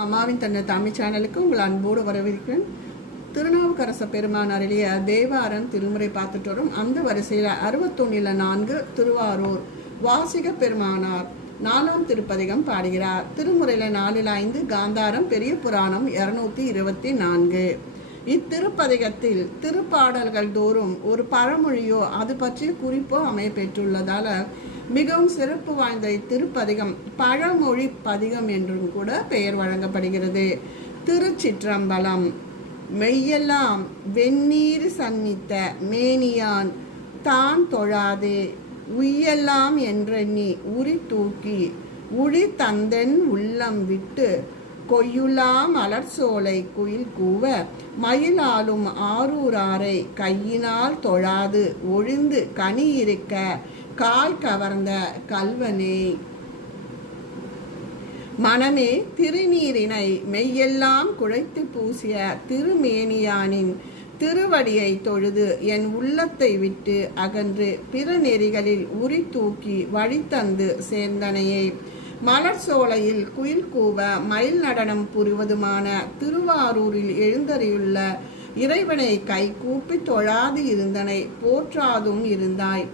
அம்மாவின் தன்னை தமிழ் சேனலுக்கு உங்கள் அன்போடு வரவேற்கிறேன். திருநாவுக்கரச பெருமான் அருளிய தேவாரன் திருமுறை பார்த்துட்டு வரும். அந்த வரிசையில் அறுபத்தொன்னில் நான்கு திருவாரூர் வாசிக பெருமானார் நாலாம் திருப்பதிகம் பாடுகிறார். திருமுறையில் நாலில் ஐந்து காந்தாரம் பெரிய புராணம் இருநூத்தி இருபத்தி நான்கு. இத்திருப்பதிகத்தில் திருப்பாடல்கள் தோறும் ஒரு பழமொழியோ அது பற்றிய குறிப்போ அமையப்பெற்றுள்ளதால மிகவும் சிறப்பு வாய்ந்த இத்திருப்பதிகம் பழமொழி பதிகம் என்றும் கூட பெயர் வழங்கப்படுகிறது. திருச்சிற்றம்பலம் மெய்யெல்லாம் வெந்நீர் சன்னித்த மேனியான் தான் தொழாதே உய்யெல்லாம் என்றெண்ணி உரி தூக்கி உழி தந்தன் உள்ளம் விட்டு கொய்யுலாம் அலர்சோலை குயில் கூவ மயிலாலும் ஆரூராரை கையினால் தொழாது ஒழிந்து கனி இருக்க கால் கவர்ந்த கல்வனே மனமே திருநீரினை மெய்யெல்லாம் குழைத்து பூசிய திருமேனியானின் திருவடியை தொழுது என் உள்ளத்தை விட்டு அகன்று பிற நெறிகளில் உரி தூக்கி வழி தந்து சேர்ந்தனையே. மலர் சோலையில் குயில் கூவ மயில் நடனம் புரிவதுமான திருவாரூரில் எழுந்தறியுள்ள இறைவனை கை கூப்பி தொழாது இருந்தனை போற்றாதும் இருந்தாய்.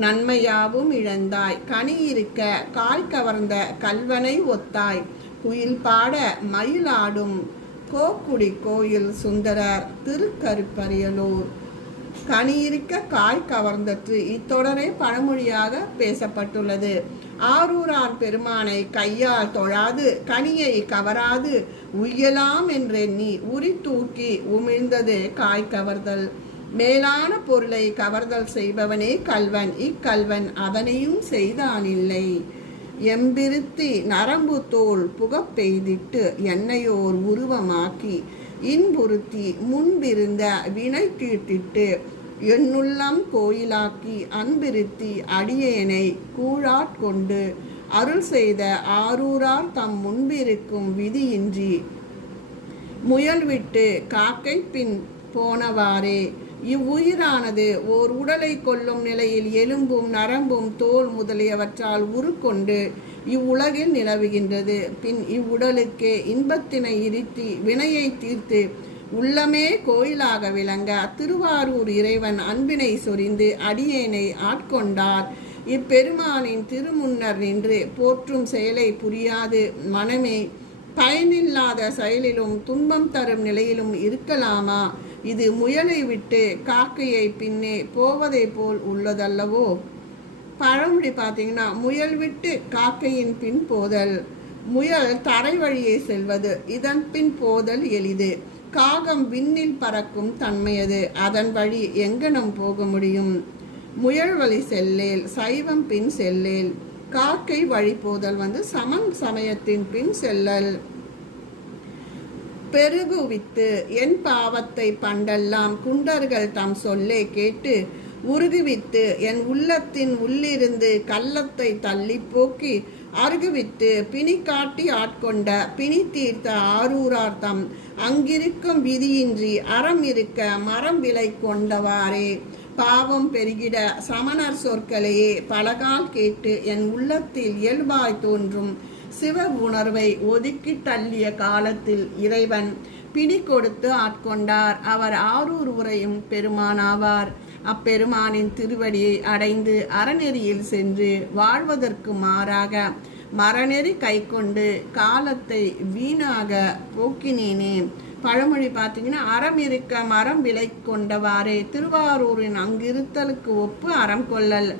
நன்மையாவும் இழந்தாய். கனி இருக்க காய் கவர்ந்த கல்வனை ஒத்தாய். குயில் பாட மயிலாடும் கோக்குடி கோயில் சுந்தரர் திருக்கருப்பரியலூர். கனி இருக்க காய் கவர்ந்தற்று இத்தொடரே பழமொழியாக பேசப்பட்டுள்ளது. ஆரூரான் பெருமானை கையால் தொழாது கனியை கவராது உய்யலாம் என்றெண்ணி உரி தூக்கி உமிழ்ந்தது காய் கவர்தல். மேலான பொருளை கவர்தல் செய்பவனே கல்வன். இக்கல்வன் அவனையும் செய்தானில்லை. எம்பிருத்தி நரம்பு தோல் புகப்பெய்திட்டு என்னையோர் உருவமாக்கி இன்புறுத்தி முன்பிருந்த வினை தீர்த்திட்டு என்னுள்ளம் கோயிலாக்கி அன்பிருத்தி அடியேனை கூழாட்கொண்டு அருள் செய்த ஆரூரார் தம் முன்பிருக்கும் விதியின்றி முயல் விட்டு காக்கை பின் போனவாறே இவ்வுயிரானது ஓர் உடலை கொல்லும் நிலையில் எலும்பும் நரம்பும் தோல் முதலியவற்றால் உருக்கொண்டு இவ்வுலகில் நிலவுகின்றது. பின் இவ்வுடலுக்கு இன்பத்தினை இருத்தி வினையை தீர்த்து உள்ளமே கோயிலாக விளங்க திருவாரூர் இறைவன் அன்பினை சொரிந்து அடியேனை ஆட்கொண்டார். இப்பெருமானின் திருமுன்னர் நின்று போற்றும் செயலை புரியாது. மனமே பயனில்லாத செயலிலும் துன்பம் தரும் நிலையிலும் இருக்கலாமா? இது முயலை விட்டு காக்கையை பின்னே போவதை போல் உள்ளதல்லவோ? பழமொழி பார்த்தீங்கன்னா முயல் விட்டு காக்கையின் பின் போதல். முயல் தரை வழியே செல்வது இதன் பின் போதல் எளிது. காகம் விண்ணில் பறக்கும் தன்மையது அதன் வழி எங்கனம் போக முடியும்? முயல் வழி செல்லேல் சைவம் பின் செல்லேல். காக்கை வழி போதல் வந்து சமன் சமயத்தின் பின் செல்லல். பெருகுவித்து என் பாவத்தை பண்டெல்லாம் குண்டர்கள் தம் சொல்லே கேட்டு உருகுவித்து என் உள்ளத்தின் உள்ளிருந்து கள்ளத்தை தள்ளி போக்கி அருகுவித்து பிணி காட்டி ஆட்கொண்ட பிணி தீர்த்த ஆரூரார் தம் அங்கிருக்கும் விதியின்றி அறம் இருக்க மரம் விலை கொண்டவாறே. பாவம் பெருகிட சமணர் சொற்களையே பலகால் கேட்டு என் உள்ளத்தில் இயல்பாய் தோன்றும் சிவ உணர்வை ஒதுக்கி தள்ளிய காலத்தில் இறைவன் பிடி கொடுத்து ஆட்கொண்டார். அவர் ஆரூர் உரையும் பெருமானாவார் அப்பெருமானின் திருவடியை அடைந்து அறநெறியில் சென்று வாழ்வதற்கு மாறாக மரநெறி கை கொண்டு காலத்தை வீணாக போக்கினேனே. பழமொழி பார்த்தீங்கன்னா அறம் இருக்க மரம் விலை கொண்டவாறே திருவாரூரின் அங்கிருத்தலுக்கு ஒப்பு அறம் கொள்ளல்.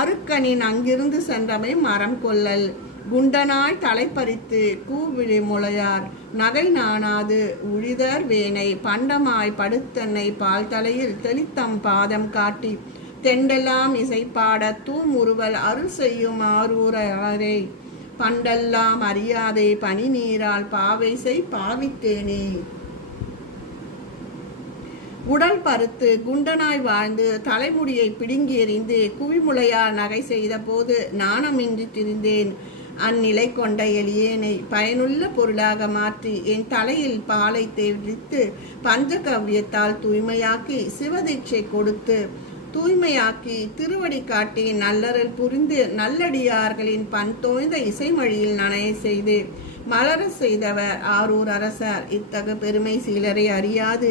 அருக்கனின் அங்கிருந்து சென்றவை மரம் கொள்ளல். குண்டனாய் தலைப்பறித்து கூவிழி முளையார் நகை நாணாது உழிதர் வேனை பண்டமாய் படுத்தன்னை பால் தலையில் தெளித்தம் பாதம் காட்டி தெண்டெல்லாம் இசைப்பாட தூமுருவல் அருள் செய்யும் ஆரூரே பண்டெல்லாம் அறியாதே பனி நீரால் பாவை செய் பாவித்தேனே? உடல் பருத்து குண்டனாய் வாழ்ந்து தலைமுடியை பிடுங்கி எறிந்து குவிமுளையால் நகை செய்த போது நாணமின்றி திரிந்தேன். அந்நிலை கொண்ட எளியேனை பயனுள்ள பொருளாக மாற்றி என் தலையில் பாலை தேவித்து பஞ்சகவ்யத்தால் தூய்மையாக்கி சிவதீட்சை கொடுத்து தூய்மையாக்கி திருவடி காட்டி நல்லறல் புரிந்து நல்லடியார்களின் பண்தோய்ந்த இசைமொழியில் நனைய செய்து மலர செய்தவர் ஆரூர் அரசர். இத்தகு பெருமை சீலரை அறியாது.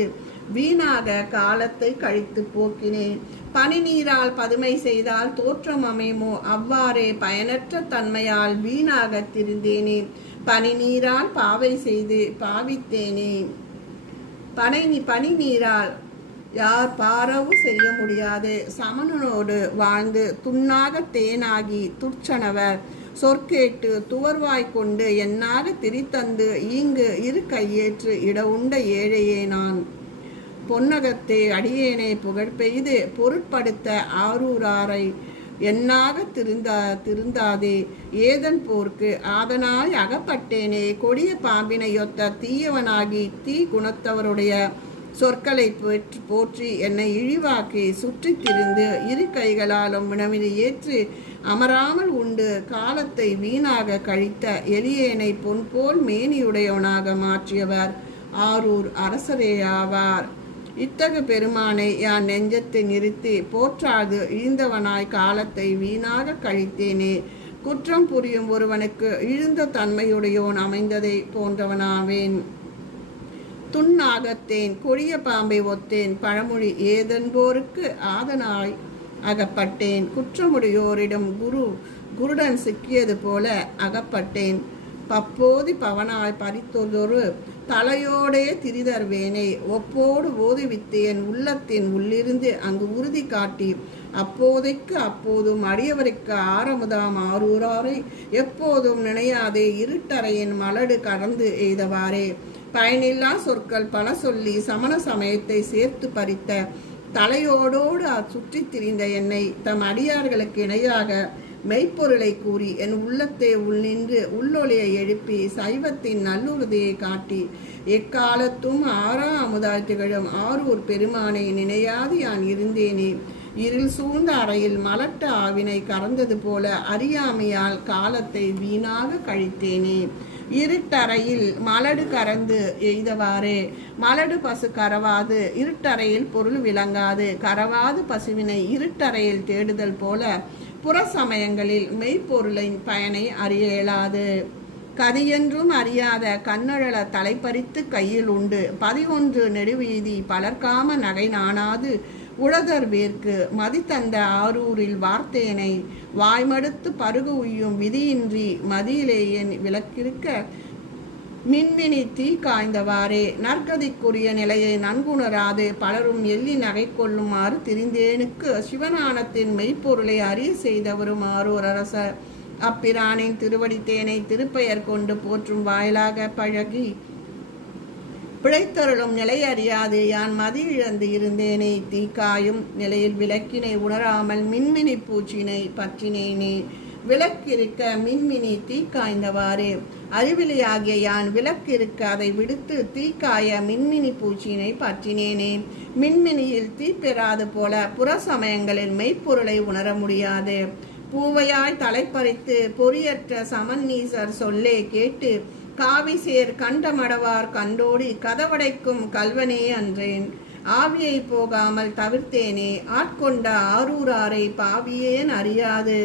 வீணாக காலத்தை கழித்து போக்கினேன். பனி நீரால் பதுமை செய்தால் தோற்றம் அமைமோ அவ்வாறே பயனற்ற தன்மையால் வீணாக திருந்தேனே. பனி நீரால் பாவை செய்து பாவித்தேனே. பனை பனி நீரால் யார் பாரவு செய்ய முடியாது? சமணனோடு வாழ்ந்து துண்ணாக தேனாகி துர்ச்சனவர். சொற்கேட்டு துவர்வாய் கொண்டு என்னாக திரித்தந்து ஈங்கு இரு கையேற்று இட உண்ட ஏழையே நான். பொன்னகத்தே அடியேனை புகழ் பெய்து பொருட்படுத்த ஆரூராரை என்னாக திருந்தா திருந்தாதே. ஏதன் போர்க்கு ஆதனாய் அகப்பட்டேனே. கொடிய பாம்பினையொத்த தீயவனாகி தீ குணத்தவருடைய சொற்களை போற்றி போற்றி என்னை இழிவாக்கி சுற்றித் திரிந்து இரு கைகளாலும் வினவினை ஏற்று அமராமல் உண்டு காலத்தை வீணாக கழித்த எளியேனை பொன்போல் மேனியுடையவனாக மாற்றியவர். ஆரூர் அரசரேயாவார் இத்தகு பெருமானை யான் நெஞ்சத்தை நிறுத்தி போற்றாது இழிந்தவனாய் காலத்தை வீணாக கழித்தேனே. குற்றம் புரியும் ஒருவனுக்கு இழுந்த தன்மையுடையோன் அமைந்ததை போன்றவனாவேன். துண்ணாகத்தேன் கொடிய பாம்பை ஒத்தேன் பழமொழி ஏதென்போருக்கு ஆதனாய் அகப்பட்டேன். குற்றமுடையோரிடம் குரு குருடன் சிக்கியது போல அகப்பட்டேன். பப்போதி பவனாய் பறித்ததொரு தலையோடே திரிதர்வேனே ஒப்போடு ஓதுவித்து என் உள்ளத்தின் உள்ளிருந்து அங்கு உறுதி காட்டி அப்போதைக்கு அப்போதும் அடியவருக்கு ஆரமுதாம் ஆரூராரை எப்போதும் நினையாதே இருட்டறையின் மலடு கடந்து எய்தவாறே. பயனில்லா சொற்கள் பல சொல்லி சமண சமயத்தை சேர்த்து பறித்த தலையோடோடு சுற்றித் திரிந்த என்னை தம் அடியார்களுக்கு இணையாக மெய்ப்பொருளை கூறி என் உள்ளத்தை உள்நின்று உள்ளொலியை எழுப்பி சைவத்தின் நல்லுறுதியை காட்டி எக்காலத்தும் ஆறா அமுதாய் திகழும் ஆரூர் பெருமானை நினையாது யான் இருந்தேனே? இருள் சூழ்ந்த அறையில் மலட்ட ஆவினை கறந்தது போல அறியாமையால் காலத்தை வீணாக கழித்தேனே? இருட்டறையில் மலடு கறந்து எய்தவாறே. மலடு பசு கரவாது இருட்டறையில் பொருள் விளங்காது. கரவாது பசுவினை இருட்டறையில் தேடுதல் போல புற சமயங்களில் மெய்ப்பொருளின் பயனை அறிய இயலாது. கதியென்றும் அறியாத கண்ணழல தலைப்பறித்து கையில் உண்டு. பதிவொன்று நெடுவீதி பலர்காம நகை நாணாது. உழதர் வேர்க்கு மதித்தந்த ஆரூரில் வார்த்தேனை வாய்மடுத்து பருகு உய்யும் விதியின்றி மதியிலேயே விளக்கிருக்க மின்மினி தீ காய்ந்தவாறே நற்கதிக்குரிய நிலையை நன்குணராது பலரும் எள்ளி நகை கொள்ளுமாறு திரிந்தேனுக்கு சிவஞானத்தின் மெய்ப்பொருளை அறிய செய்தவரும் ஆரூர் அரசர். அப்பிரானின் திருவடித்தேனை திருப்பெயர் கொண்டு போற்றும் வாயிலாக பழகி பிழைத்தருளும் நிலை அறியாது யான் மதி இழந்து இருந்தேனே தீக்காயும் நிலையில் விளக்கினை உணராமல் மின்மினி பூச்சினை பற்றினேனே. விளக்கிருக்க மின்மினி தீக்காய்ந்தவாறு அறிவிலியாகிய யான் விளக்கிருக்க அதை விடுத்து தீக்காய மின்மினி பூச்சினை பற்றினேனே. மின்மினியில் தீ பெறாது போல புற சமயங்களில் மெய்ப்பொருளை உணர முடியாது. பூவையாய் தலைப்பறித்து பொறியற்ற சமன்னீசர் சொல்லே கேட்டு காவிசேர் கண்டமடவார் கண்டோடி கதவடைக்கும் கல்வனே அன்றேன். ஆவியை போகாமல் தவிர்த்தேனே ஆட்கொண்ட ஆரூராரை பாவியேன் அறியாது.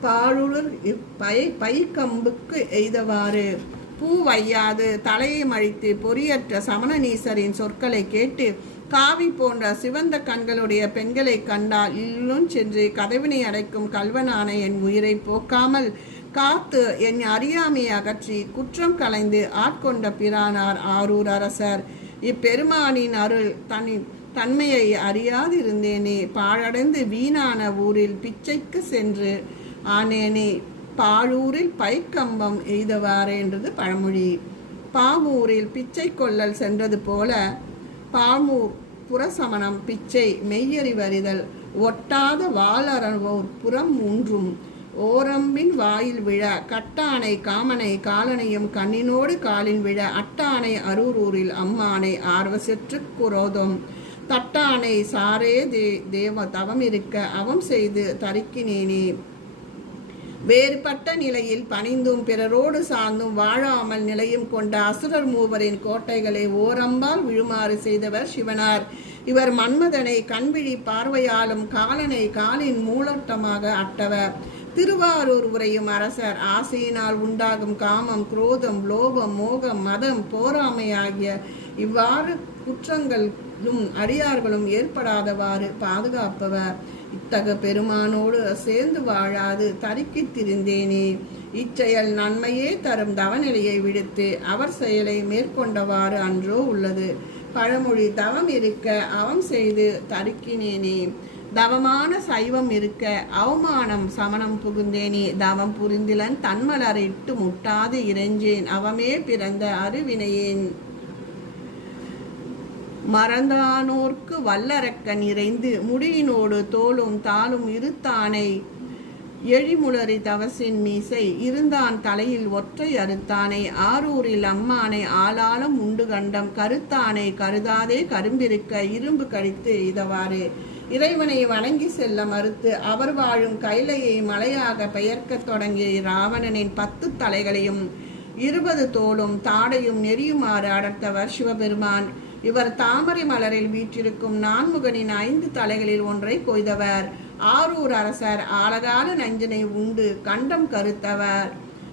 பாழுர் பை பைக்கம்புக்கு எய்தவாறு. பூ வையாது தலையை மழித்து பொறியற்ற சமணநீசரின் சொற்களை கேட்டு காவி போன்ற சிவந்த கண்களுடைய பெண்களை கண்டால் இல்லும் சென்று கதவினை அடைக்கும் கல்வனான என் உயிரை போக்காமல் காத்து என் அறியாமையை அகற்றி குற்றம் கலைந்து ஆட்கொண்ட பிரானார் ஆரூர் அரசர். இப்பெருமானின் அருள் தனி தன்மையை அறியாதிருந்தேனே. பாழடைந்து வீணான ஊரில் பிச்சைக்கு சென்று ஆனேனே. பாழூரில் பைக்கம்பம் எய்தவாறேன்றது பழமொழி. பாமூரில் பிச்சை கொள்ளல் சென்றது போல பாமூர் புறசமணம் பிச்சை மெய்யறிவறிதல் ஒட்டாத வாளரவோர் புறம் மூன்றும் ஓரம்பின் வாயில் விழ கட்டானை காமனை காலனையும் கண்ணினோடு காலின் விழ அட்டானை அரூரூரில் அம்மானை ஆர்வசற்று குரோதம். தட்டானை சாரே தே தேவ தவம் இருக்க அவம் செய்து தரிக்கினேனே. வேறுபட்ட நிலையில் பணிந்தும் பிறரோடு சார்ந்தும் வாழாமல் நிலையும் கொண்ட அசுரர் மூவரின் கோட்டைகளை ஓரம்பால் விழுமாறு செய்தவர் சிவனார். இவர் மன்மதனை கண்விழி பார்வையாலும் காலனை காலின் மூலோட்டமாக அட்டவர். திருவாரூர் உரையும் அரசர் ஆசையினால் உண்டாகும் காமம் குரோதம் லோபம் மோகம் மதம் போராமை ஆகிய இவ்வாறு குற்றங்களும் அடியார்களும் ஏற்படாதவாறு பாதுகாப்பவர். இத்தக பெருமானோடு சேர்ந்து வாழாது தரிக்கித் திரிந்தேனே. இச்செயல் நன்மையே தரும் தவநிலையை விடுத்து அவர் செயலை மேற்கொண்டவாறு அன்றோ உள்ளது. பழமொழி தவம் இருக்க அவம் செய்து தருக்கினேனே. தவமான சைவம் இருக்க அவமானம் சமணம் புகுந்தேனே. தவம் புரிந்திலன் தன்மலரிட்டு முட்டாது இறைஞ்சேன். அவமே பிறந்த அருவினையேன். மறந்தானோர்க்கு வல்லரக்கன் இறைந்து முடியினோடு தோளும் தாளும் இருத்தானை. எழிமுளறி தவசின் மீசை இருந்தான் தலையில் ஒற்றை அறுத்தானை. ஆரூரில் அம்மானை ஆளாலம் உண்டு கண்டம். கருத்தானை கருதாதே கரும்பிருக்க இரும்பு கடித்து இதவாறு. இறைவனை வணங்கி செல்ல மறுத்து அவர் வாழும் கைலையை மலையாக பெயர்க்கத் தொடங்கிய ராவணனின் பத்து தலைகளையும் இருபது தோளும் தாடையும் நெறியுமாறு அடர்த்தவர் சிவபெருமான். இவர் தாமரை மலரில் வீற்றிருக்கும் நான்முகனின் ஐந்து தலைகளில் ஒன்றை கொய்தவர். ஆரூர் அரசர் ஆலகால நஞ்சினை உண்டு கண்டம் கருத்தவர்.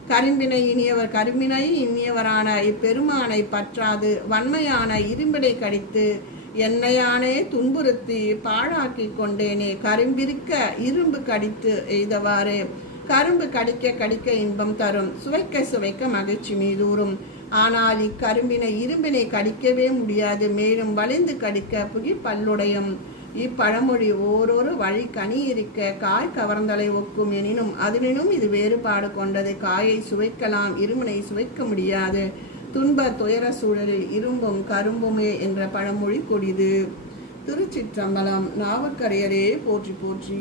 கரும்பினை இனியவர் கரும்பினை இனியவரான இப்பெருமானை பற்றாது வன்மையான இரும்பினை கடித்து என்னையானே துன்புறுத்தி பாழாக்கி கொண்டேனே. கரும்பிருக்க இரும்பு கடித்து எய்தவாறு. கரும்பு கடிக்க கடிக்க இன்பம் தரும். சுவைக்க சுவைக்க மகிழ்ச்சி மீதூறும். ஆனால் இக்கரும்பினை இரும்பினை கடிக்கவே முடியாது. மேலும் வளைந்து கடிக்க புகி பல்லுடையும். இப்பழமொழி ஓரொரு வழி கனி இருக்க காய் கவர்ந்தலை ஒக்கும். எனினும் அதனினும் இது வேறுபாடு கொண்டது. காயை சுவைக்கலாம் இரும்பினை சுவைக்க முடியாது. துன்ப துயர சூழலில் இரும்பும் கரும்புமே என்ற பழமொழி கொடிது. திருச்சிற்றம்பலம் நாவக்கரையரே போற்றி போற்றி.